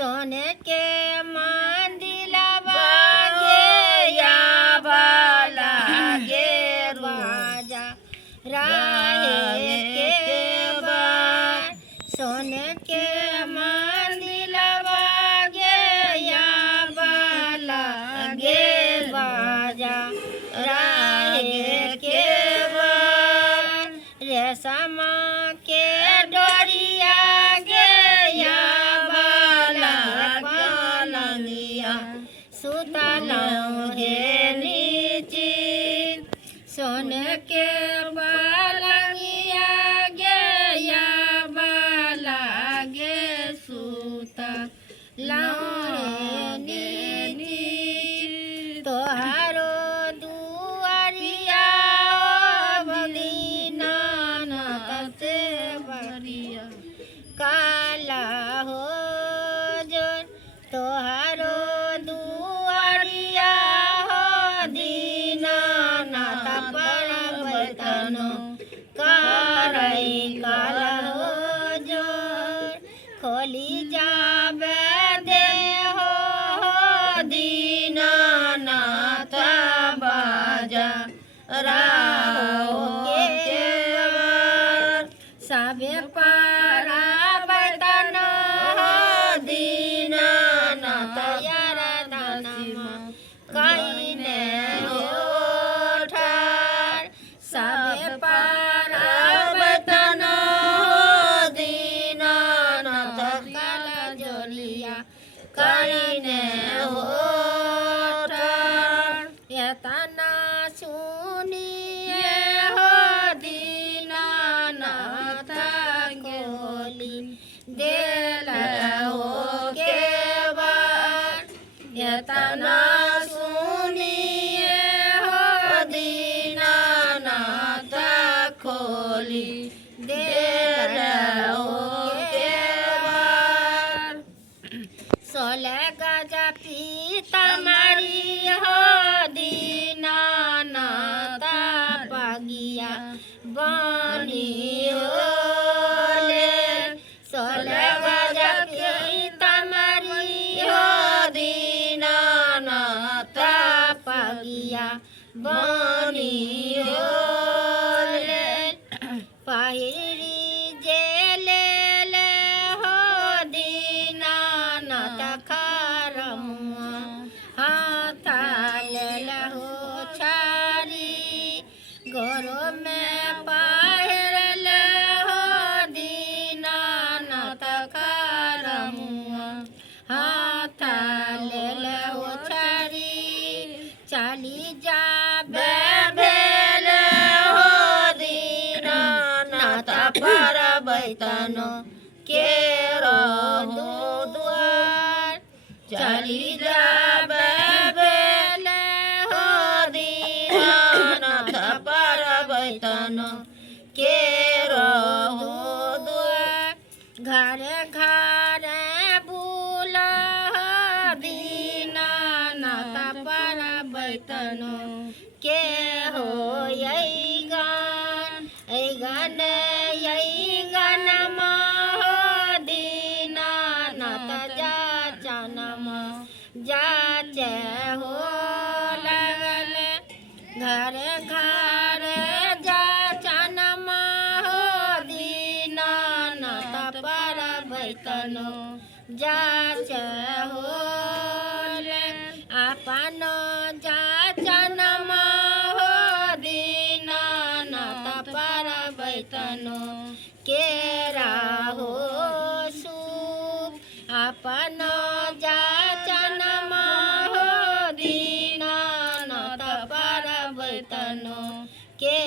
सोने के मंदिर बागे या बाला गे बाजा राहे के बार सोने के मंदिर बागे या बाला गे बाजा राहे के बार रेशम के डोरिया सुतलौं हे नीची सोन के पलंगिया गे या बाला गे सुतलौं हे नीची तोहारो दुआरिया दीनानाथ से बरिया काला हो जोन तोहारो काला हो जो खोली जाबे दे हो दीनानाथ बाजा राहो के बार सबे पारा बतन हो दीनानाथ यारा दानमा कहीं ने हो ठार सबे पारा करीने हो तना सुनिए हो दीनानाथ गोली देल हो के बार तना सुनिए हो दीनानाथ खोली देल हो के बार सोले गजा पीता मारी हो दीनानाथ पगिया बनी हो ले सोले गजा पीता मारी हो दीनानाथ पगिया बनी हो ले पहिरी जेले ले हो दीनानाथ खारमुआ हाथाल लहो छारी गोरो में पाहिर लहो दीनानाथ खारमुआ हाथाल लहो छारी चाली जाबे भेल हो दीनानाथ पर बैतनो के रहो द्वार चली जाबे भेल हो दीनानाथ पर बैतनो के रहो द्वार घरे घरे बुल हो दीनानाथ पर बैतनो के हो यही गान यही गान हो दीनानाथ जाचे हो लगल घरे घरे जाचन हो दीनानाथ पर बैतनो जाचे हो अपन जाचन हो दीनानाथ पर बैतनो के राहो सुख अपन जाचन हो दीनानाथ पर बैतनो के